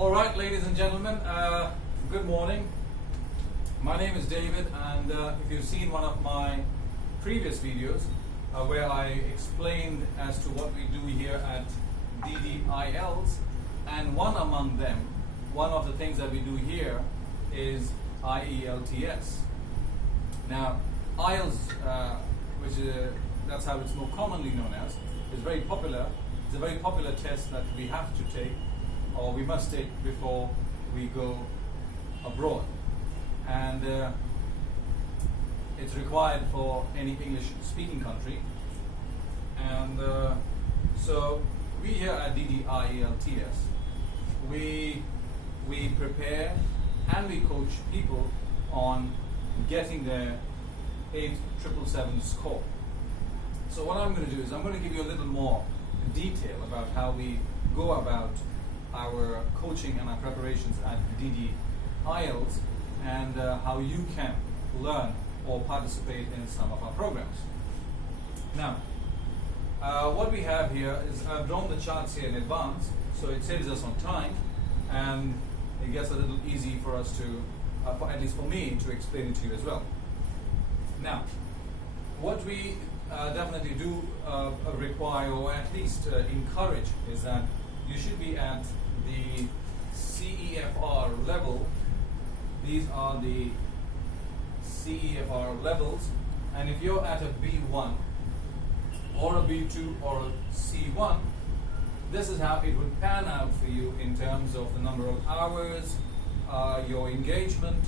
All right, ladies and gentlemen, good morning. My name is David, and if you've seen one of my previous videos where I explained as to what we do here at D.D Ielts, and one among them, one of the things that we do here is IELTS. Now, IELTS, that's how it's more commonly known as, is very popular. It's a very popular test that we have to take, or we must take before we go abroad, and it's required for any English-speaking country. And so we here at D.D Ielts, we prepare and we coach people on getting their 877 score. So what I'm going to do is I'm going to give you a little more detail about how we go about our coaching and our preparations at D.D Ielts, and how you can learn or participate in some of our programs. Now, what we have here is I've drawn the charts here in advance, so it saves us on time, and it gets a little easy for us to, at least for me, to explain it to you as well. Now, what we definitely do require, or at least encourage, is that you should be at the CEFR level. These are the CEFR levels, and if you're at a B1 or a B2 or a C1, this is how it would pan out for you in terms of the number of hours, your engagement,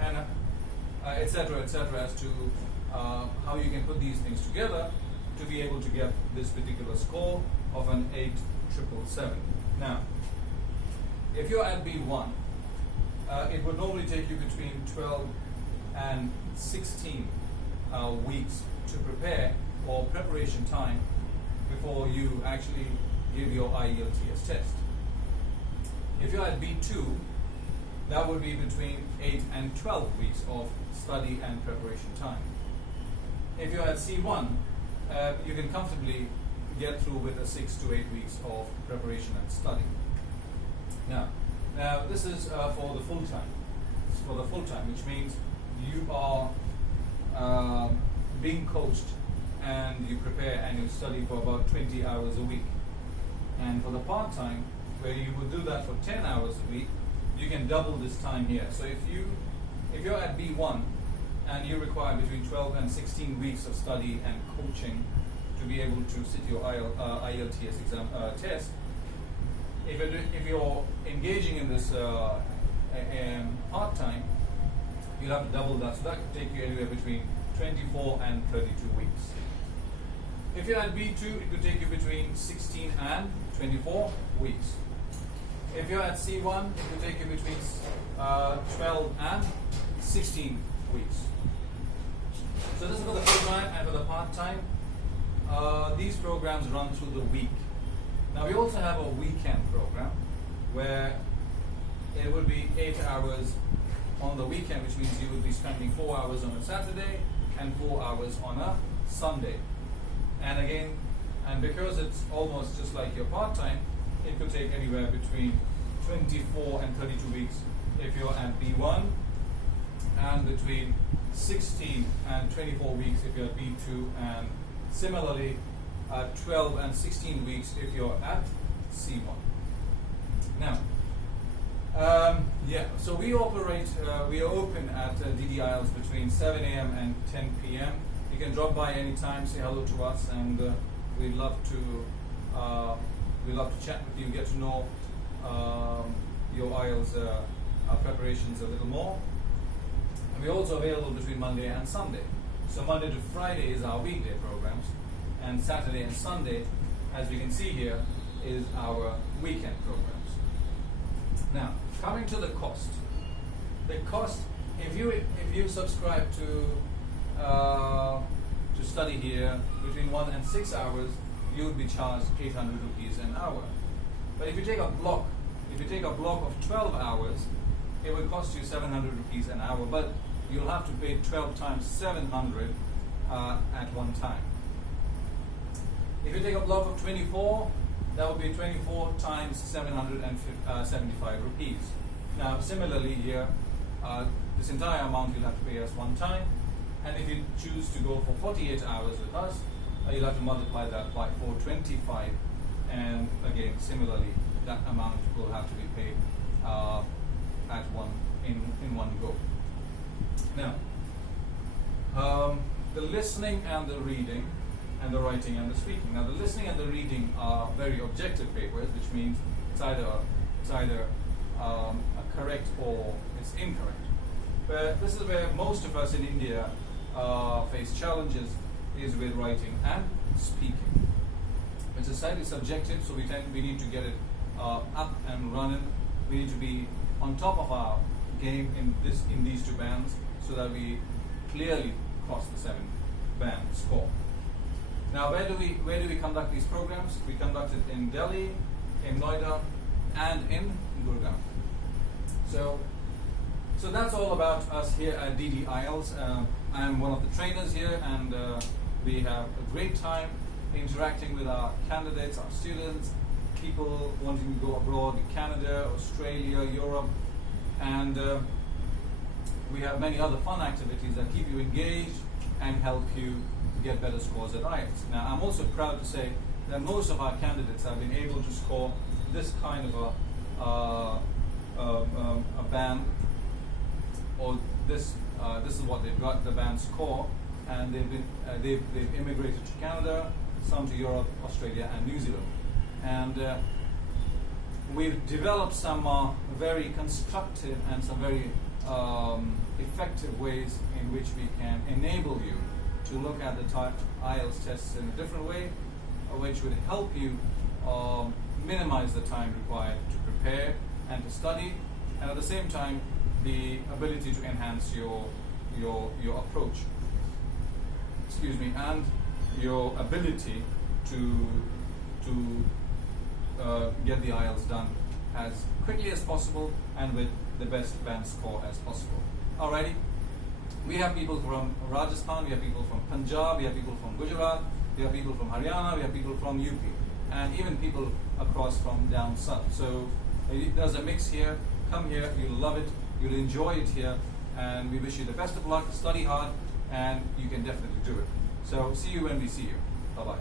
and etc., as to how you can put these things together to be able to get this particular score of an 877. Now, if you're at B1, it would normally take you between 12 and 16 weeks to prepare, or preparation time, before you actually give your IELTS test. If you're at B2, that would be between 8 and 12 weeks of study and preparation time. If you're at C1, you can comfortably get through with a 6 to 8 weeks of preparation and study. Now this is for the full time. It's for the full time, which means you are being coached, and you prepare and you study for about 20 hours a week. And for the part time, where you would do that for 10 hours a week, you can double this time here. So if you're at B1 and you require between 12 and 16 weeks of study and coaching to be able to sit your IELTS exam test, if you're engaging in this part time, you'll have to double that. So that could take you anywhere between 24 and 32 weeks. If you're at B2, it could take you between 16 and 24 weeks. If you're at C1, it could take you between 12 and 16 weeks. So this is for the full time, and for the part time, these programs run through the week. Now we also have a weekend program where it would be 8 hours on the weekend, which means you would be spending 4 hours on a Saturday and 4 hours on a Sunday. And again, and because it's almost just like your part-time, it could take anywhere between 24 and 32 weeks if you're at B1, and between 16 and 24 weeks if you're at B2, and similarly 12 and 16 weeks if you're at C1. Now, so we operate, we are open at D.D Ielts between 7 a.m. and 10 p.m. You can drop by anytime, say hello to us, and we'd love to chat with you, get to know your IELTS preparations a little more. And we're also available between Monday and Sunday. So Monday to Friday is our weekday programs, and Saturday and Sunday, as we can see here, is our weekend programs. Now, coming to the cost. The cost, if you subscribe to study here between 1 and 6 hours, you would be charged 800 rupees an hour. But if you take a block of 12 hours, it will cost you 700 rupees an hour, but you'll have to pay 12 times 700 at one time. If you take a block of 24, that would be 24 times 775 rupees. Now, similarly here, this entire amount you'll have to pay us one time, and if you choose to go for 48 hours with us, you'll have to multiply that by 425, and again, similarly, that amount will have to be paid in one go. Now, the listening and the reading, and the writing and the speaking. Now, the listening and the reading are very objective papers, which means it's either a correct or it's incorrect. But this is where most of us in India face challenges, is with writing and speaking. It's a slightly subjective, so we need to get it up and running. We need to be on top of our game in these two bands, so that we clearly cross the 7-band score. Now, where do we conduct these programs? We conduct it in Delhi, in Noida, and in Gurgaon. So that's all about us here at D.D Ielts. I am one of the trainers here, and we have a great time interacting with our candidates, our students, people wanting to go abroad, Canada, Australia, Europe, and we have many other fun activities that keep you engaged and help you get better scores at IELTS. Now, I'm also proud to say that most of our candidates have been able to score this kind of a band, or this is what they've got, the band score, and they've immigrated to Canada, some to Europe, Australia, and New Zealand, and we've developed some very constructive and some very effective ways in which we can enable you to look at the IELTS tests in a different way, which would help you minimize the time required to prepare and to study, and at the same time the ability to enhance your approach, and your ability to get the IELTS done as quickly as possible and with the best band score as possible. Alrighty. We have people from Rajasthan, we have people from Punjab, we have people from Gujarat, we have people from Haryana, we have people from UP, and even people across from down south. So there's a mix here. Come here, you'll love it, you'll enjoy it here, and we wish you the best of luck. Study hard, and you can definitely do it. So see you when we see you. Bye-bye.